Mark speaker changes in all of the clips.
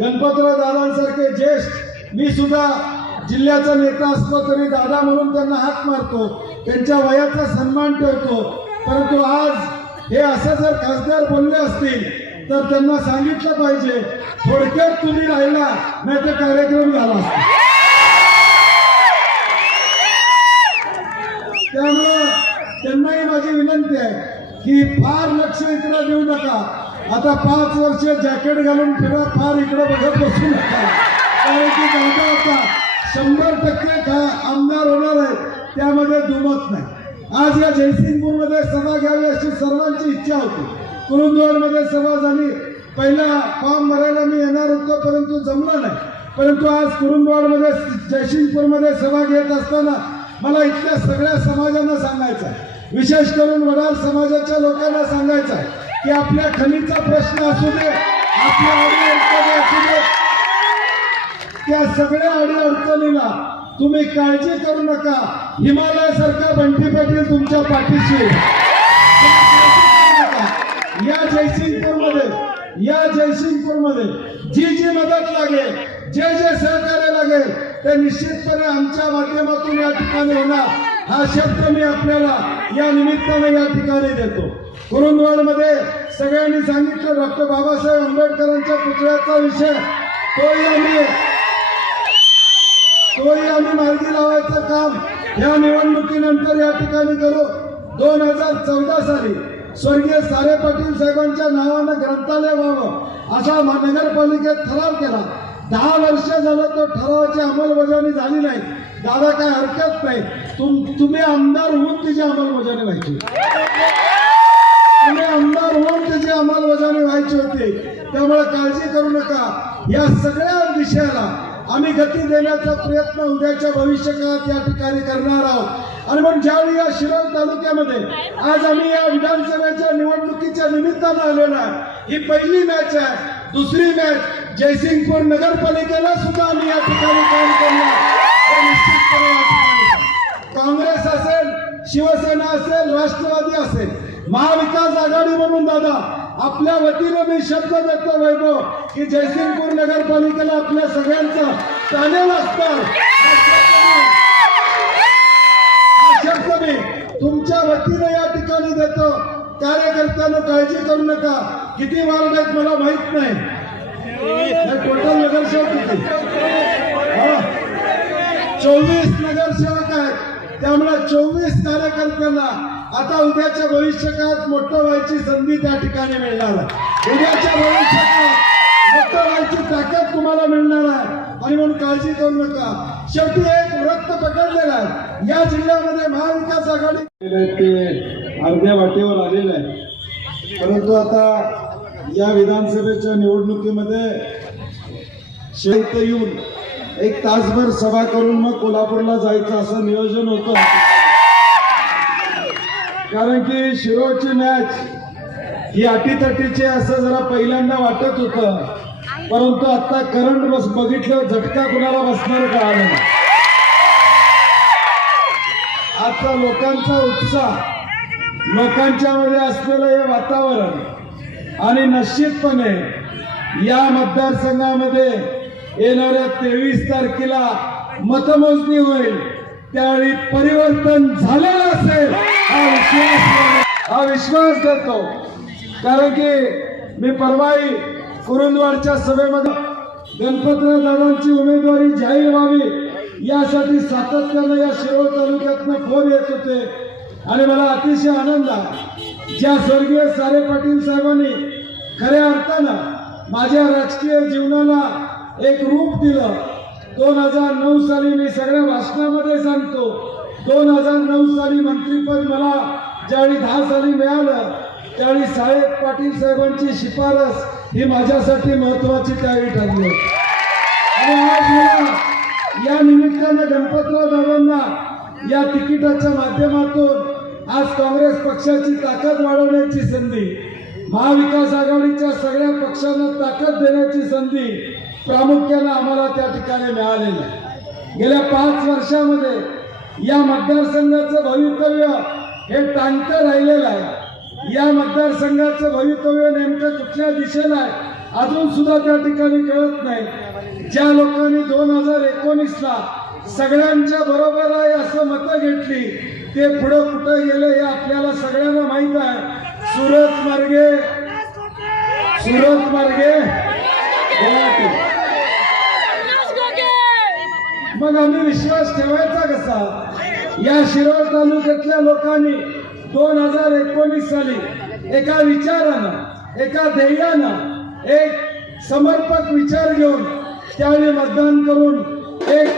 Speaker 1: गणपतराव दादांसारखे ज्येष्ठ मी सुद्धा जिल्ह्याचा नेता असलो तरी दादा म्हणून त्यांना हात मारतो त्यांच्या वयाचा सन्मान ठेवतो. परंतु आज हे असं जर खासदार बोलले असतील तर त्यांना सांगितलं पाहिजे थोडक्यात तुम्ही राहिला नाही तर कार्यक्रम झाला असता. त्यामुळं त्यांनाही माझी विनंती आहे की फार लक्ष इकडे देऊ नका. आता पाच वर्ष जॅकेट घालून फिरा फार इकडं बघत बसू नका. कारण की दादा आता शंभर टक्के का आमदार होणार आहे त्यामध्ये दुमत नाही. आज या जयसिंगपूरमध्ये सभा घ्यावी अशी सर्वांची इच्छा होती. कुरुंदवाडमध्ये सभा झाली. पहिला फॉर्म भरायला मी येणार होतो परंतु जमलं नाही. परंतु आज कुरुंदवाडमध्ये जयसिंगपूरमध्ये सभा घेत असताना मला इथल्या सगळ्या समाजांना सांगायचं आहे. विशेष करून वडार समाजाच्या लोकांना सांगायचं आहे. की आपल्या खनीचा प्रश्न असू दे आपल्या अडीअडचणी असू दे. त्या सगळ्या अडीअडचणीला तुम्ही काळजी करू नका. हिमालयासारखा बंटी पाटील तुमच्या पाठीशी. आहे. या जयसिंगपूरमध्ये या जयसिंगपूरमध्ये जी जी मदत लागेल जे जे सहकार्य लागेल ते निश्चितपणे आमच्या माध्यमातून या ठिकाणी होणार. हा शब्द मी आपल्याला या निमित्ताने या ठिकाणी देतो. कुरुंदवाडमध्ये सगळ्यांनी सांगितलं डॉक्टर बाबासाहेब आंबेडकरांच्या पुतळ्याचा विषय. तोही आम्ही तोही आम्ही मार्गी लावायचं काम या निवडणुकीनंतर या ठिकाणी करू. दोन हजार चौदा साली स्वर्गीय सारे पाटील साहेबांच्या नावानं ग्रंथालय व्हावं असा नगरपालिकेत ठराव केला. दहा वर्ष झालं तो ठरावाची अंमलबजावणी झाली नाही. दादा काय हरकत नाही. तुम तुम्ही आमदार होऊन तिची अंमलबजावणी व्हायची. तुम्ही आमदार होऊन त्याची अंमलबजावणी व्हायची होती. त्यामुळे काळजी करू नका. या सगळ्या विषयाला आम्ही गती देण्याचा प्रयत्न उद्याच्या भविष्यकाळात या ठिकाणी करणार आहोत. आणि मग ज्यावेळी या शिरोळ तालुक्यामध्ये आज आम्ही या विधानसभेच्या निवडणुकीच्या निमित्तानं आलेलो आहे ही पहिली मॅच आहे. दुसरी मॅच जयसिंगपूर नगरपालिकेला सुद्धा आम्ही या ठिकाणी काम करणार निश्चितपणे या ठिकाणी. काँग्रेस असेल शिवसेना असेल राष्ट्रवादी असेल महाविकास आघाडी म्हणून दादा आपल्या वतीनं मी शब्द देतो वैभव की जयसिंगपूर नगरपालिकेला आपल्या सगळ्यांचं चालेल असतं. शब्द मी- तुमच्या वतीनं या ठिकाणी देतो. कार्यकर्त्यांना काळजी करू नका. किती वार्ड आहेत मला माहीत नाही. टोटल नगरसेवक किती? चोवीस नगरसेवक आहेत. त्यामुळे चोवीस कार्यकर्त्यांना आता उद्याच्या भविष्यकाळात मोठं व्हायची संधी त्या ठिकाणी मिळणार आहे. उद्याच्या भविष्यकाळात मोठं व्हायची ताकद तुम्हाला मिळणार आहे. आणि म्हणून काळजी करू नका. शेवटी एक रक्त पकडलेला आहे. या जिल्ह्यामध्ये महाविकास आघाडी ते अर्ध्या वाटेवर आलेलं आहे. परंतु आता या विधानसभेच्या निवडणुकीमध्ये शेत येऊन एक तासभर सभा करून मग कोल्हापूरला जायचं असं नियोजन होतं. कारण की शिरोची मॅच ही अटीतटीची असं जरा पहिल्यांदा वाटत होतं. परंतु आता करंट बस बघितलं झटका कुणाला बसणार कळालं आता लोकांचा उत्साह लोकांच्या मध्ये असलेलं हे वातावरण आणि निश्चितपणे या मतदारसंघामध्ये येणाऱ्या तेवीस तारखेला मतमोजणी होईल. त्यावेळी परिवर्तन झालेलं असेल. हा विश्वास हा विश्वास देतो कारण की मी परवाई कुरुंदवाडच्या सभेमध्ये गणपतराव दादांची उमेदवारी जाहीर व्हावी यासाठी सातत्यानं या शिरोळ तालुक्यातनं फोन येत होते. आणि मला अतिशय आनंद आहे. ज्या स्वर्गीय सारे पाटील साहेबांनी खऱ्या अर्थानं माझ्या राजकीय जीवनाला एक रूप दिलं दोन हजार नऊ साली मी सगळ्या भाषणामध्ये सांगतो. दोन हजार नऊ साली मंत्रीपद मला ज्यावेळी दहा साली मिळालं त्यावेळी साहेब पाटील साहेबांची शिफारस ही माझ्यासाठी महत्वाची त्यावेळी ठरली आणि आज मला या निमित्तानं गणपतराव दादांना या तिकिटाच्या माध्यमातून आज काँग्रेस पक्षाची ताकद वाढवण्याची संधी महाविकास आघाडीच्या सगळ्या पक्षांना ताकद देण्याची संधी प्रामुख्यानं आम्हाला त्या ठिकाणी मिळालेलं आहे. गेल्या पाच वर्षामध्ये या मतदारसंघाचं भवितव्य हे टांगतं राहिलेलं आहे. या मतदारसंघाचं भवितव्य नेमकं कुठल्या दिशेला आहे अजून सुद्धा त्या ठिकाणी कळत नाही. ज्या लोकांनी दोन हजार एकोणीसला सगळ्यांच्या बरोबर आहे असं मतं घेतली ते पुढं कुठं गेले हे आपल्याला सगळ्यांना माहीत आहे. सुरत मार्गे सुरत मार्गे गुवाहाटी. मग आम्ही विश्वास ठेवायचा कसा? या शिरोळ तालुक्यातल्या लोकांनी दोन हजार एकोणीस साली एका विचारानं एका ध्येयानं एक समर्पक विचार घेऊन त्यावेळी मतदान करून एक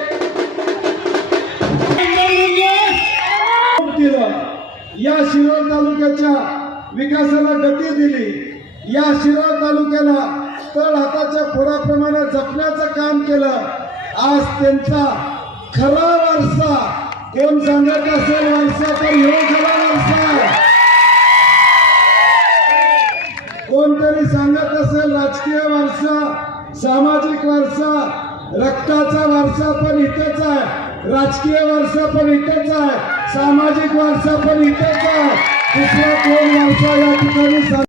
Speaker 1: दिलं या शिरोळ तालुक्याच्या विकासाला गती दिली. या शिरोळ तालुक्याला तळ हाताच्या फोडाप्रमाणे जपण्याचं काम केलं. आज त्यांचा खरा वारसा कोण सांगत असेल वारसा तर ह्यो खरा वारसा आहे. कोणतरी सांगत असेल राजकीय वारसा सामाजिक वारसा रक्ताचा वारसा पण इथेच आहे. राजकीय वारसा पण इथेच आहे. सामाजिक वारसा पण इथेच आहे. दुसरा कोण वारसा या ठिकाणी